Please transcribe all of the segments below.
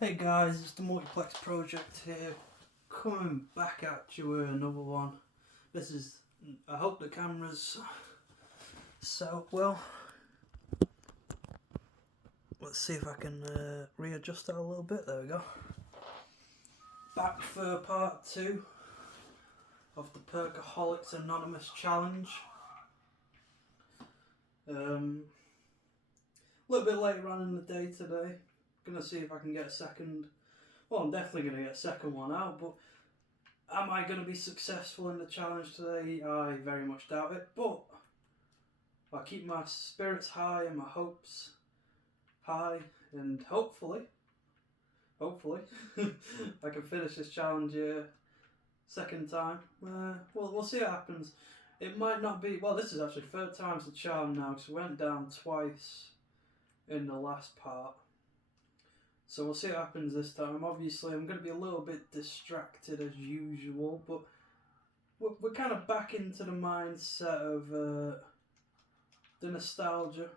Hey guys, it's the Multiplex Project here, coming back at you with another one. I hope the camera's set up well. Let's see if I can readjust that a little bit. There we go. Back for part 2 of the Perkaholics Anonymous Challenge. A little bit later on in the day today. Gonna see if I can get a second. Well, I'm definitely gonna get a second one out, but am I gonna be successful in the challenge today? I very much doubt it, but I'll keep my spirits high and my hopes high, and hopefully I can finish this challenge second time. We'll see what happens. It might not be. Well, this is actually third time's the charm now, because we went down twice in the last part. So we'll see what happens this time. Obviously, I'm going to be a little bit distracted as usual, but we're kind of back into the mindset of the nostalgia.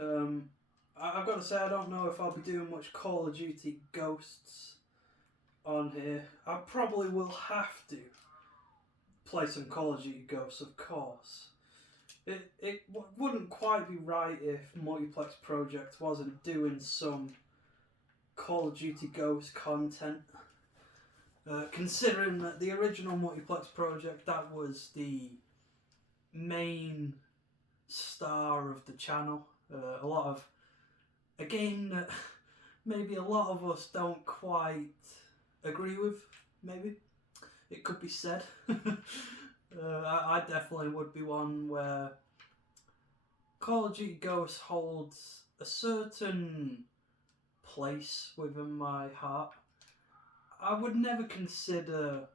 I've got to say, I don't know if I'll be doing much Call of Duty Ghosts on here. I probably will have to play some Call of Duty Ghosts, of course. It wouldn't quite be right if Multiplex Project wasn't doing some Call of Duty Ghost content. Considering that the original Multiplex Project, that was the main star of the channel. A game that maybe a lot of us don't quite agree with, maybe. It could be said. I definitely would be one where Call of Duty Ghosts holds a certain place within my heart. I would never consider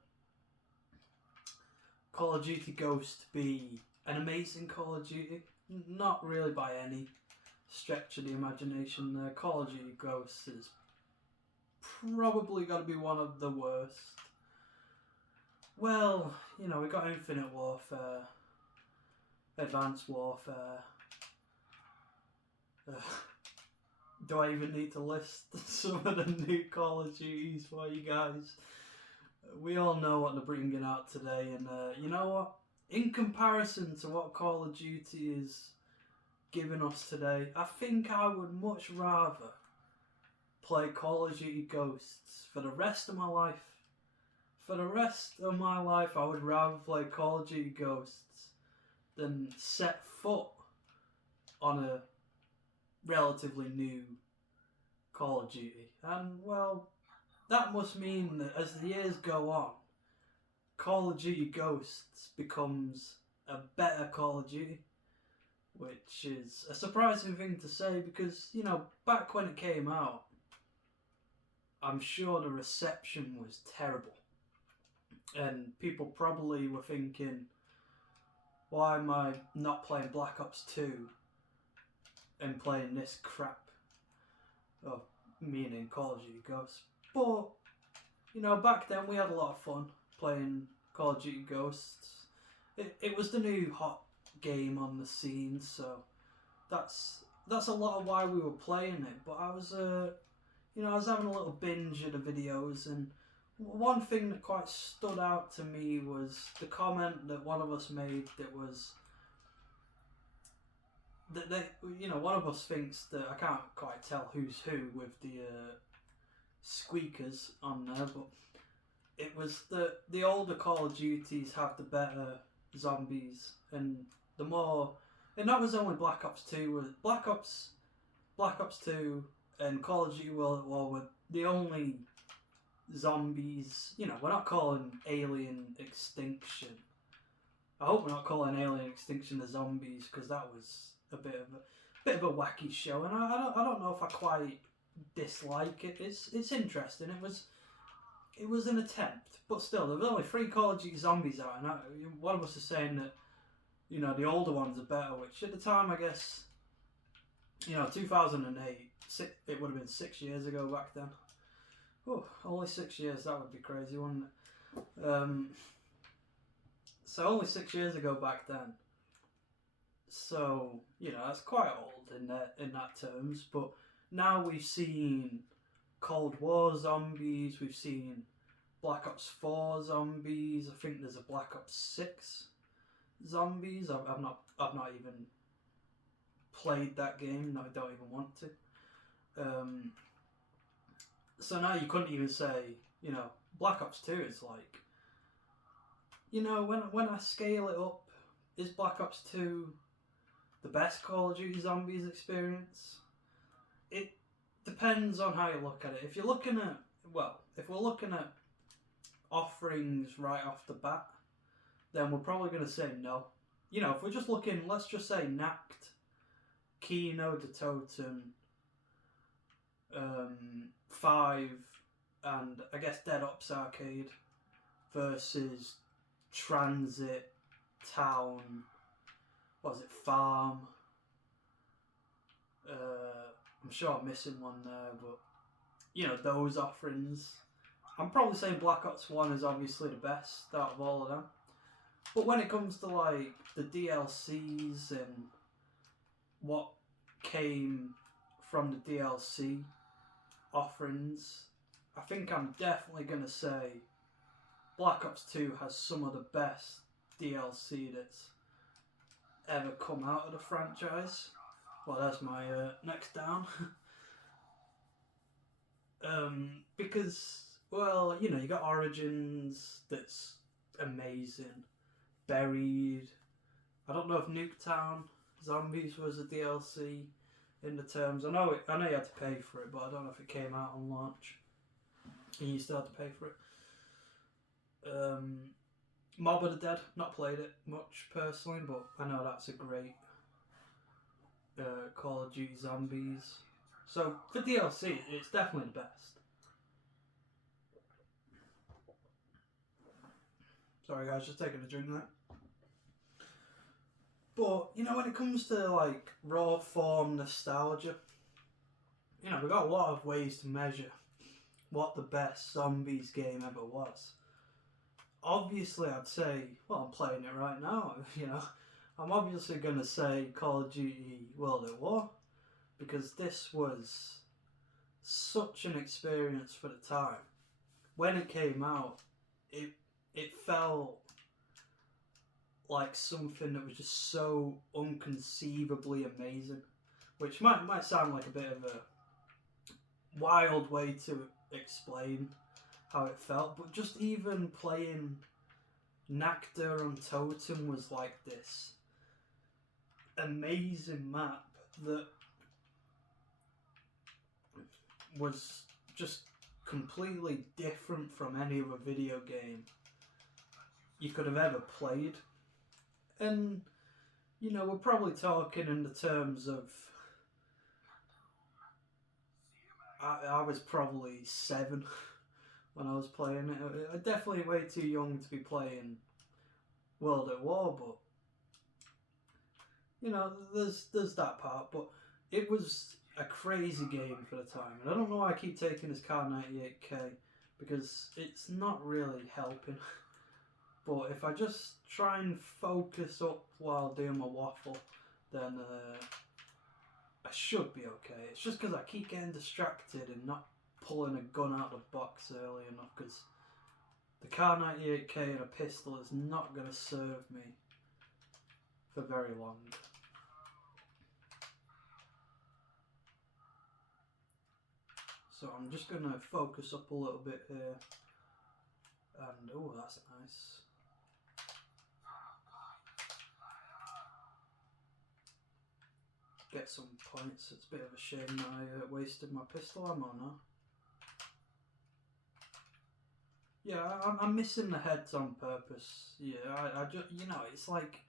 Call of Duty Ghosts to be an amazing Call of Duty. Not really by any stretch of the imagination. Call of Duty Ghosts is probably got to be one of the worst. Well, we got Infinite Warfare, Advanced Warfare. Do I even need to list some of the new Call of Duties for you guys? We all know what they're bringing out today, and you know what? In comparison to what Call of Duty is giving us today, I think I would much rather play Call of Duty Ghosts for the rest of my life. For the rest of my life, I would rather play Call of Duty Ghosts than set foot on a relatively new Call of Duty. And, well, that must mean that as the years go on, Call of Duty Ghosts becomes a better Call of Duty, which is a surprising thing to say because, back when it came out, I'm sure the reception was terrible. And people probably were thinking, why am I not playing Black Ops 2 and playing this crap? Oh, meaning Call of Duty Ghosts. But, back then we had a lot of fun playing Call of Duty Ghosts. It was the new hot game on the scene, so that's a lot of why we were playing it. But I was having a little binge of the videos, and one thing that quite stood out to me was the comment that one of us made that was that one of us thinks that, I can't quite tell who's who with the squeakers on there, but it was that the older Call of Duties have the better zombies, and the more, and that was only Black Ops 2, Black Ops 2 and Call of Duty World at War were the only zombies. We're not calling Alien Extinction. I hope we're not calling Alien Extinction the zombies, because that was a bit of a wacky show, and I don't know if I quite dislike it. It's interesting. It was an attempt, but still, there was only 3 Call of Duty Zombies out, and one of us is saying that the older ones are better, which at the time, I guess, 2008, it would have been 6 years ago back then. Oh, only 6 years, that would be crazy, wouldn't it? So only 6 years ago back then. So, that's quite old in that terms, but now we've seen Cold War zombies. We've seen Black Ops 4 zombies. I think there's a Black Ops 6 zombies. I've not even played that game. No, I don't even want to. So now you couldn't even say, you know, Black Ops 2 is like, you know, when I scale it up, is Black Ops 2 the best Call of Duty Zombies experience? It depends on how you look at it. If you're looking at, well, if we're looking at offerings right off the bat, then we're probably going to say no. You know, if we're just looking, let's just say Nact, Kino, the Totem, 5, and I guess Dead Ops Arcade versus Transit, Town, what was it, Farm. I'm sure I'm missing one there, but you know, those offerings. I'm probably saying Black Ops 1 is obviously the best out of all of them. But when it comes to like the DLCs and what came from the DLC offerings, I think I'm definitely going to say Black Ops 2 has some of the best DLC that's ever come out of the franchise. Well, that's my next down. Because, well, you know, you got Origins, that's amazing. Buried. I don't know if Nuketown Zombies was a DLC in the terms. I know you had to pay for it, but I don't know if it came out on launch and you still had to pay for it. Mob of the Dead, not played it much personally, but I know that's a great Call of Duty Zombies. So for DLC, it's definitely the best. Sorry guys, just taking a drink there. But, you know, when it comes to like raw form nostalgia, you know, we've got a lot of ways to measure what the best zombies game ever was. Obviously, I'd say, well, I'm playing it right now, you know. I'm obviously going to say Call of Duty World at War, because this was such an experience for the time. When it came out, it felt like something that was just so unconceivably amazing, which might sound like a bit of a wild way to explain how it felt, but just even playing Nacta and Totem was like this amazing map that was just completely different from any other video game you could have ever played. And, you know, we're probably talking in the terms of, I was probably 7 when I was playing it. I'm definitely way too young to be playing World at War, but, you know, there's that part. But it was a crazy game for the time. And I don't know why I keep taking this Car 98K, because it's not really helping. But if I just try and focus up while doing my waffle, then I should be okay. It's just because I keep getting distracted and not pulling a gun out of the box early enough, because the Car 98K and a pistol is not going to serve me for very long. So I'm just going to focus up a little bit here. And, oh, that's nice. Get some points. It's a bit of a shame that I wasted my pistol ammo now. Yeah, I'm missing the heads on purpose. Yeah, I just, you know, it's like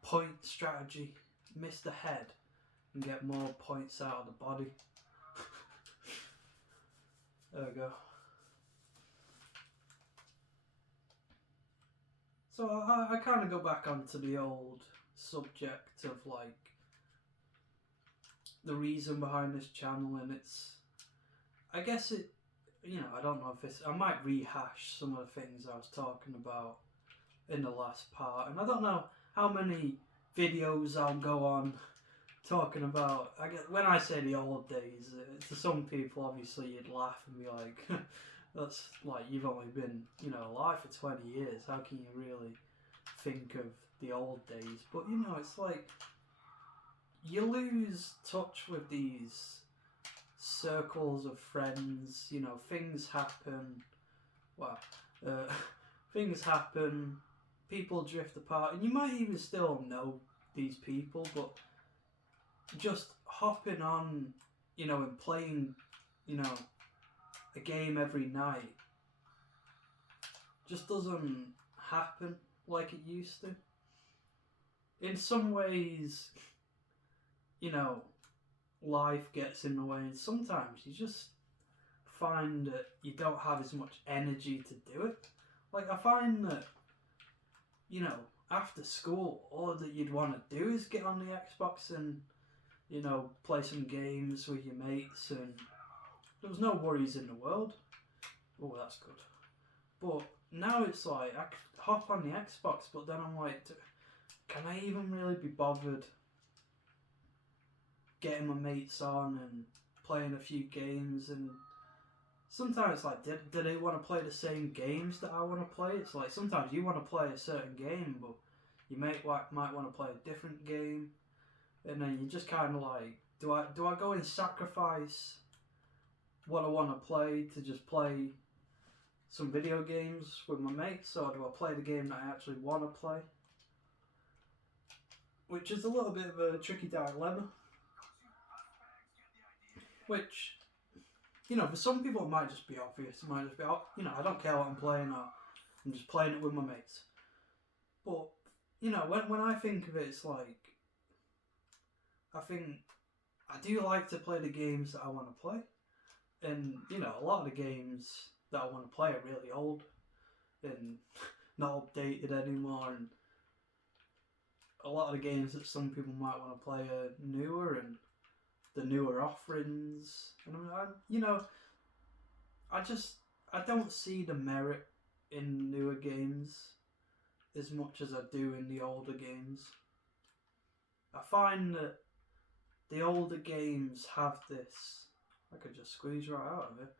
point strategy. Miss the head and get more points out of the body. There we go. So I kind of go back onto the old subject of like the reason behind this channel, and it's, I guess it, you know, I don't know if it's, I might rehash some of the things I was talking about in the last part, and I don't know how many videos I'll go on talking about, I guess, when I say the old days, to some people, obviously, you'd laugh and be like, that's like, you've only been, alive for 20 years. How can you really think of the old days? But, it's like, you lose touch with these circles of friends, things happen. Well, things happen, people drift apart, and you might even still know these people, but just hopping on, and playing, a game every night just doesn't happen like it used to. In some ways, life gets in the way, and sometimes you just find that you don't have as much energy to do it. Like, I find that, after school, all that you'd want to do is get on the Xbox and, play some games with your mates, and there was no worries in the world. Oh, that's good. But now it's like, I hop on the Xbox, but then I'm like, can I even really be bothered getting my mates on and playing a few games? And sometimes, like, do they want to play the same games that I want to play? It's like, sometimes you want to play a certain game, but you might want to play a different game. And then you just kind of like, do I go and sacrifice what I want to play to just play some video games with my mates, or do I play the game that I actually want to play? Which is a little bit of a tricky dilemma. Which, for some people it might just be obvious. It might just be, I don't care what I'm playing, or I'm just playing it with my mates. But, when I think of it, it's like, I think I do like to play the games that I want to play. And, a lot of the games that I want to play are really old and not updated anymore. And a lot of the games that some people might want to play are newer, and the newer offerings. And I don't see the merit in newer games as much as I do in the older games. I find that the older games have this, I could just squeeze right out of it.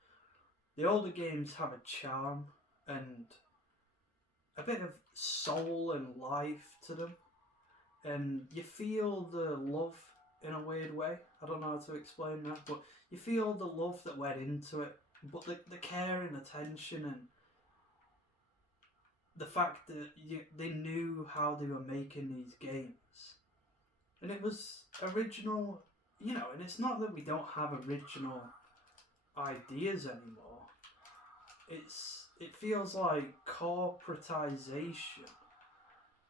The older games have a charm and a bit of soul and life to them. And you feel the love in a weird way. I don't know how to explain that, but you feel the love that went into it. But the care and attention, and the fact that they knew how they were making these games. And it was original, and it's not that we don't have original ideas anymore. It feels like corporatization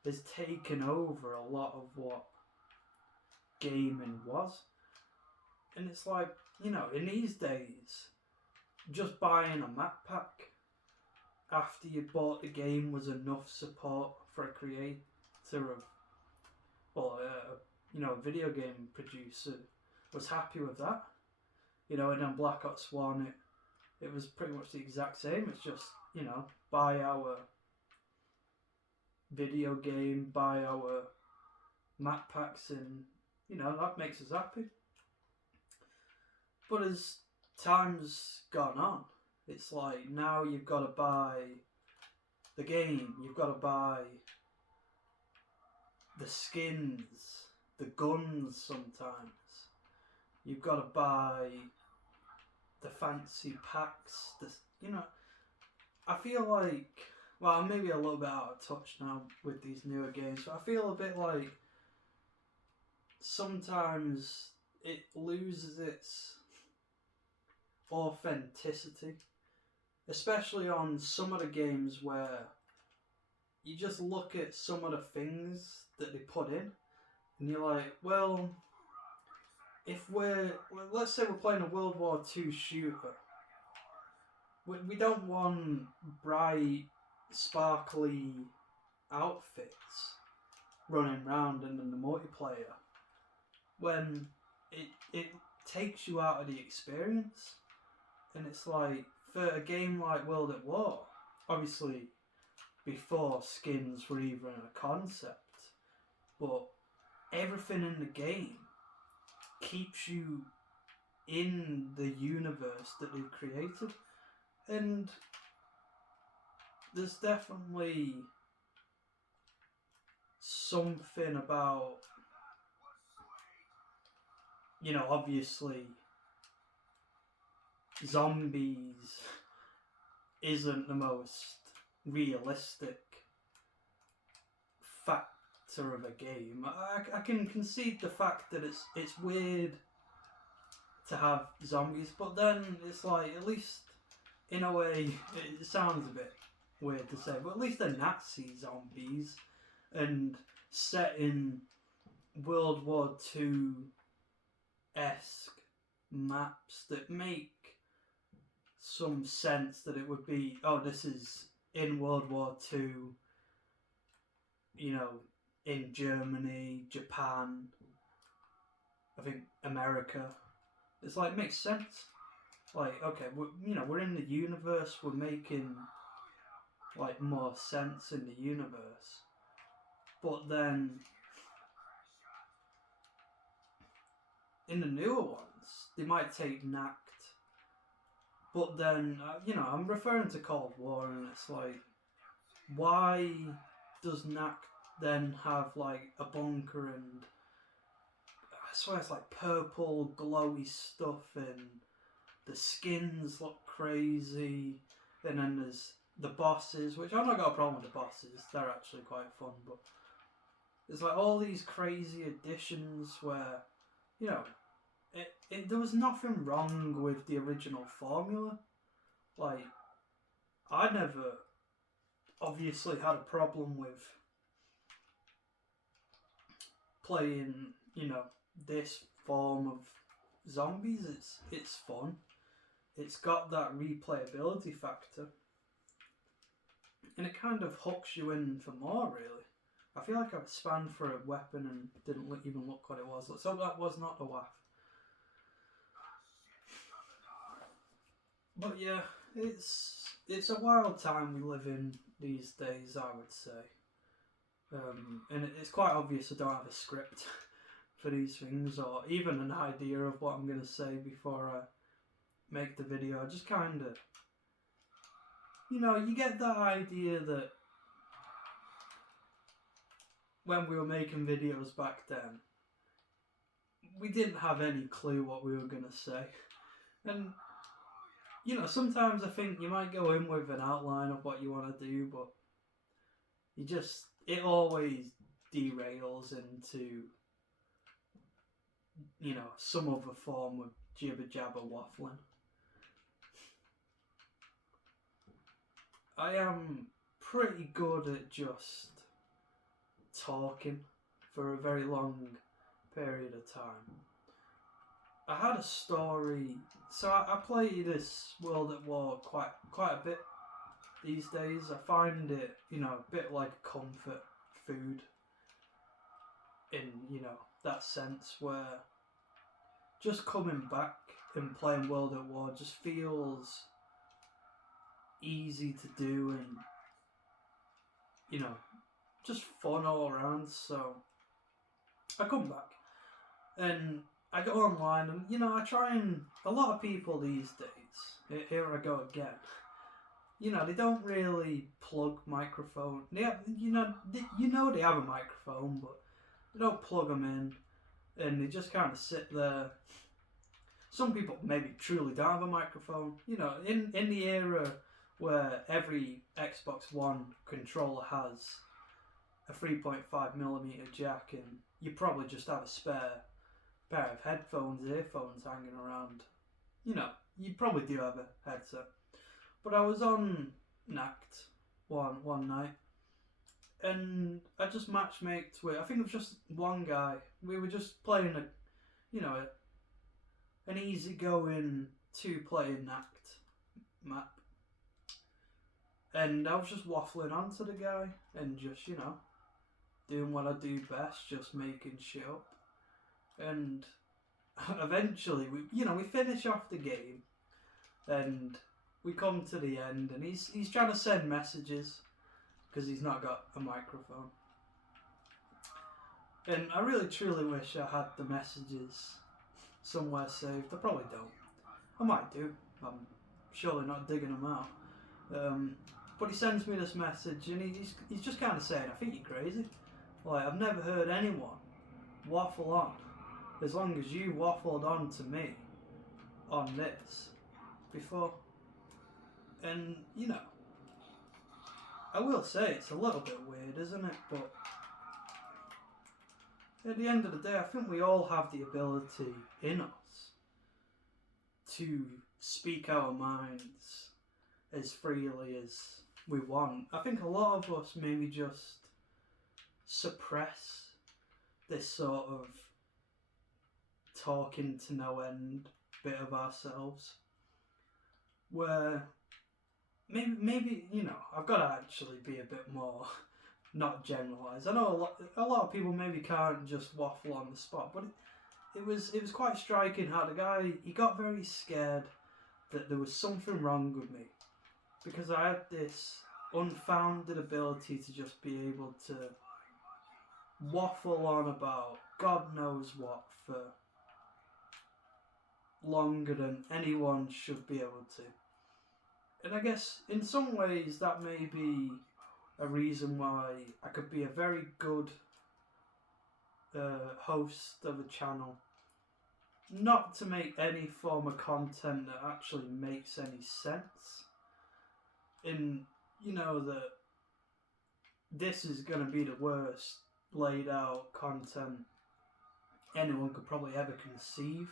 has taken over a lot of what gaming was. And it's like, in these days, just buying a map pack after you bought the game was enough support for a creator of, a video game producer was happy with that. And then Black Ops 1, it was pretty much the exact same. It's just, buy our video game, buy our map packs, and, that makes us happy. But as time's gone on, it's like now you've got to buy the game, you've got to buy the skins, the guns sometimes. You've got to buy the fancy packs. I feel like, well, I'm maybe a little bit out of touch now with these newer games, but I feel a bit like sometimes it loses its authenticity, especially on some of the games where you just look at some of the things that they put in and you're like, well, let's say we're playing a World War II shooter, we don't want bright, sparkly outfits running around in the multiplayer when it takes you out of the experience. And it's like, for a game like World at War, obviously before skins were even a concept, but everything in the game keeps you in the universe that they've created. And there's definitely something about, you know, obviously zombies isn't the most realistic factor of a game. I can concede the fact that it's weird to have zombies, but then it's like, at least in a way, it sounds a bit weird to say, but at least they're Nazi zombies and set in World War II-esque maps that make some sense that it would be, oh, this is in World War II, you know, in Germany, Japan, I think America. It's like, it makes sense. Like, okay, we're in the universe, we're making like more sense in the universe. But then in the newer ones, they might take Nacht. But then, I'm referring to Cold War, and it's like, why does Nacht then have like a bunker and I swear it's like purple glowy stuff and the skins look crazy, and then there's the bosses, which I've not got a problem with the bosses, they're actually quite fun, but there's like all these crazy additions where, you know, there was nothing wrong with the original formula. Like, I never obviously had a problem with playing, this form of zombies. It's fun. It's got that replayability factor. And it kind of hooks you in for more, really. I feel like I spanned for a weapon and didn't even look what it was. So that was not a WAF. But yeah, it's a wild time we live in these days, I would say. And it's quite obvious I don't have a script for these things, or even an idea of what I'm going to say before I make the video. I just kind of, you get that idea that when we were making videos back then, we didn't have any clue what we were going to say. And, sometimes I think you might go in with an outline of what you want to do, but it always derails into, some other form of jibber jabber waffling. I am pretty good at just talking for a very long period of time. I had a story, so I play this World at War quite a bit these days. I find it, a bit like comfort food in, that sense, where just coming back and playing World at War just feels easy to do and, just fun all around. So I come back and I go online and, I try, and a lot of people these days, here I go again, they don't really plug microphone. They have, they have a microphone, but they don't plug them in, and they just kind of sit there. Some people maybe truly don't have a microphone. In the era where every Xbox One controller has a 3.5mm jack, and you probably just have a spare pair of earphones hanging around. You probably do have a headset. But I was on Nacht one night, and I just matchmaked with, I think it was just one guy. We were just playing an easygoing 2-player Nacht map. And I was just waffling onto the guy and just, doing what I do best, just making shit up. And eventually, we finish off the game, and we come to the end, and he's trying to send messages because he's not got a microphone. And I really truly wish I had the messages somewhere saved. I probably don't. I might do. I'm surely not digging them out. But he sends me this message, and he's just kind of saying, I think you're crazy. Like, I've never heard anyone waffle on as long as you waffled on to me on this before. And, you know, I will say it's a little bit weird, isn't it? But at the end of the day, I think we all have the ability in us to speak our minds as freely as we want. I think a lot of us maybe just suppress this sort of talking to no end bit of ourselves, where maybe you know, I've got to actually be a bit more not generalised. I know a lot of people maybe can't just waffle on the spot, but it was quite striking how the guy, he got very scared that there was something wrong with me because I had this unfounded ability to just be able to waffle on about God knows what for longer than anyone should be able to. And I guess in some ways that may be a reason why I could be a very good host of a channel. Not to make any form of content that actually makes any sense. In, you know, that this is going to be the worst laid out content anyone could probably ever conceive.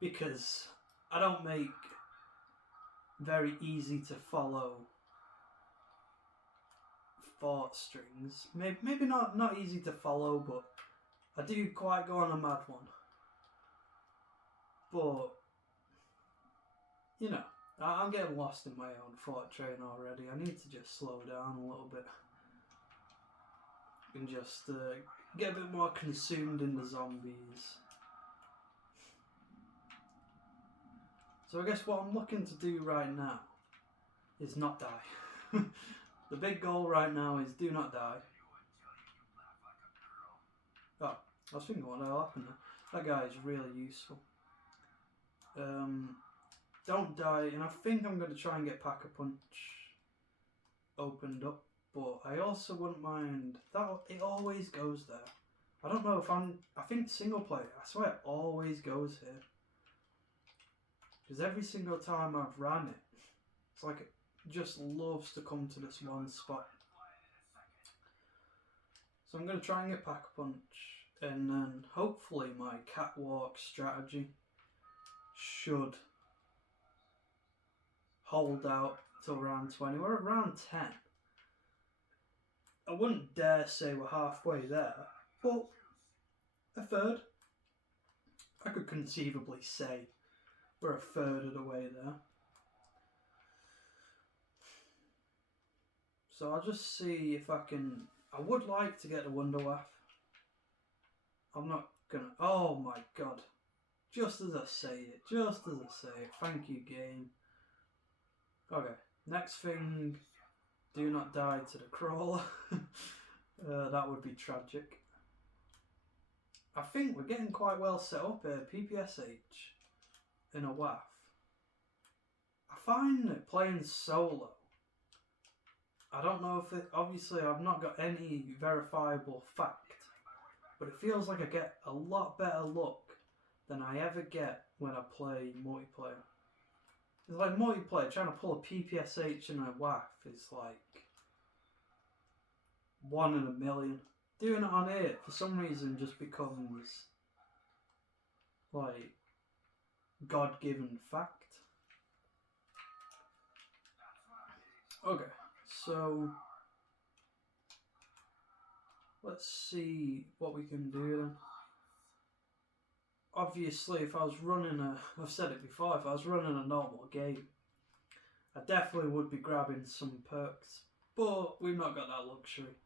Because I don't make very easy to follow thought strings. Maybe not easy to follow, but I do quite go on a mad one. But, you know, I'm getting lost in my own thought train already. I need to just slow down a little bit. And just get a bit more consumed in the zombies. So I guess what I'm looking to do right now is not die. The big goal right now is do not die. Oh, I was thinking what the hell happened there. That guy is really useful. Don't die, and I think I'm going to try and get Pack-a-Punch opened up, but I also wouldn't mind that it always goes there. I don't know if I think single player, I swear it always goes here. Because every single time I've ran it, it's like it just loves to come to this one spot. So I'm going to try and get Pack-a-Punch, and then hopefully my catwalk strategy should hold out till round 20. We're at round 10. I wouldn't dare say we're halfway there, but a third. I could conceivably say we're a third of the way there. So I'll just see if I can. I would like to get a Wonderwaff. I'm not gonna. Oh my god. Just as I say it. Thank you, game. Okay. Next thing. Do not die to the crawler. That would be tragic. I think we're getting quite well set up here. PPSH in a WAF. I find that playing solo, I don't know if it, obviously I've not got any verifiable fact, but it feels like I get a lot better luck than I ever get when I play multiplayer. It's like multiplayer, trying to pull a PPSH in a WAF is like 1 in a million. Doing it on here for some reason just becomes like God-given fact. Okay, so let's see what we can do then. Obviously, if I was running I've said it before, if I was running a normal game, I definitely would be grabbing some perks, but we've not got that luxury.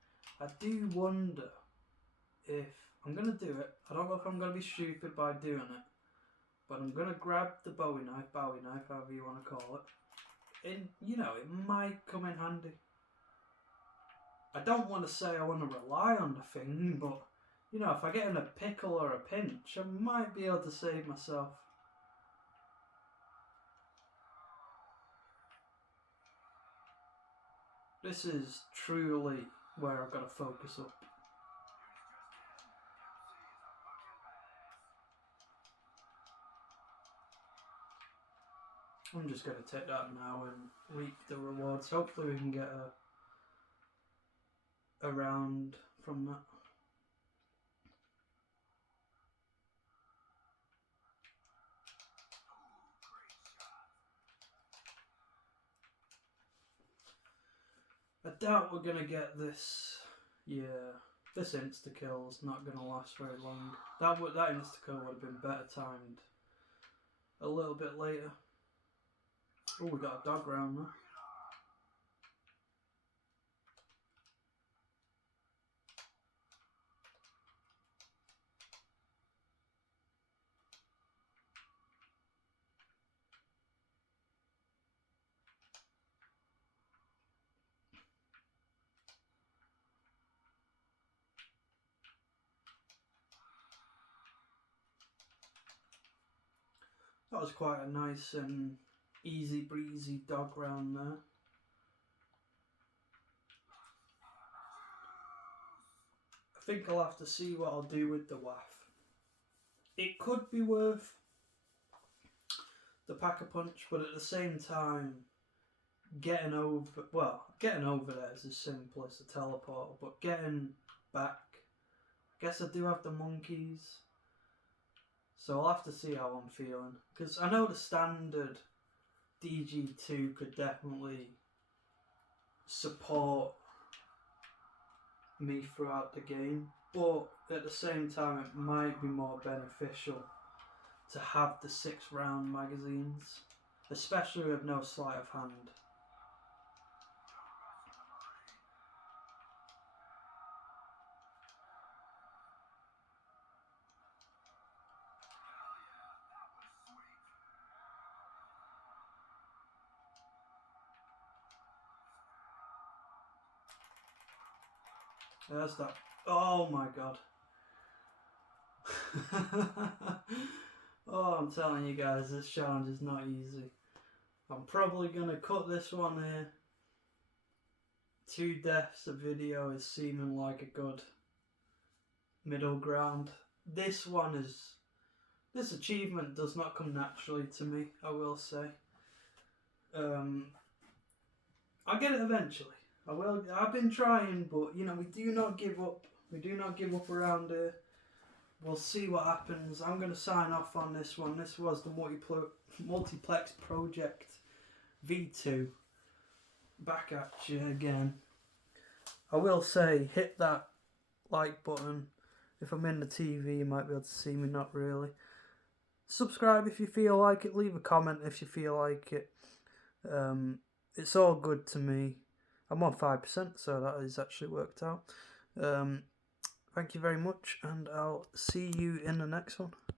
I do wonder if I'm going to do it. I don't know if I'm going to be stupid by doing it, but I'm going to grab the bowie knife, however you want to call it. And, you know, it might come in handy. I don't want to say I want to rely on the thing, but You know, if I get in a pickle or a pinch, I might be able to save myself. This is truly where I've got to focus up. I'm just going to take that now and reap the rewards. Hopefully we can get a round from that. I doubt we're going to get this. Yeah, this insta-kill's not going to last very long. That insta-kill would have been better timed a little bit later. Oh, we got a dog round there. That was quite a nice and easy breezy dog round there. I think I'll have to see what I'll do with the waff. It could be worth the pack-a-punch, but at the same time, getting over there is as simple as the teleporter, but getting back, I guess I do have the monkeys, so I'll have to see how I'm feeling, because I know the standard DG2 could definitely support me throughout the game, but at the same time it might be more beneficial to have the 6-round magazines, especially with no sleight of hand. There's that. Oh my god. Oh, I'm telling you guys, this challenge is not easy. I'm probably going to cut this one here. 2 deaths a video is seeming like a good middle ground. This achievement does not come naturally to me, I will say. I'll get it eventually. I've been trying, but you know, we do not give up. We do not give up around here. We'll see what happens. I'm going to sign off on this one. This was the Multiplex Project V2. Back at you again. I will say, hit that like button. If I'm in the TV, you might be able to see me, not really. Subscribe if you feel like it. Leave a comment if you feel like it. It's all good to me. I'm on 5%, so that has actually worked out. Thank you very much, and I'll see you in the next one.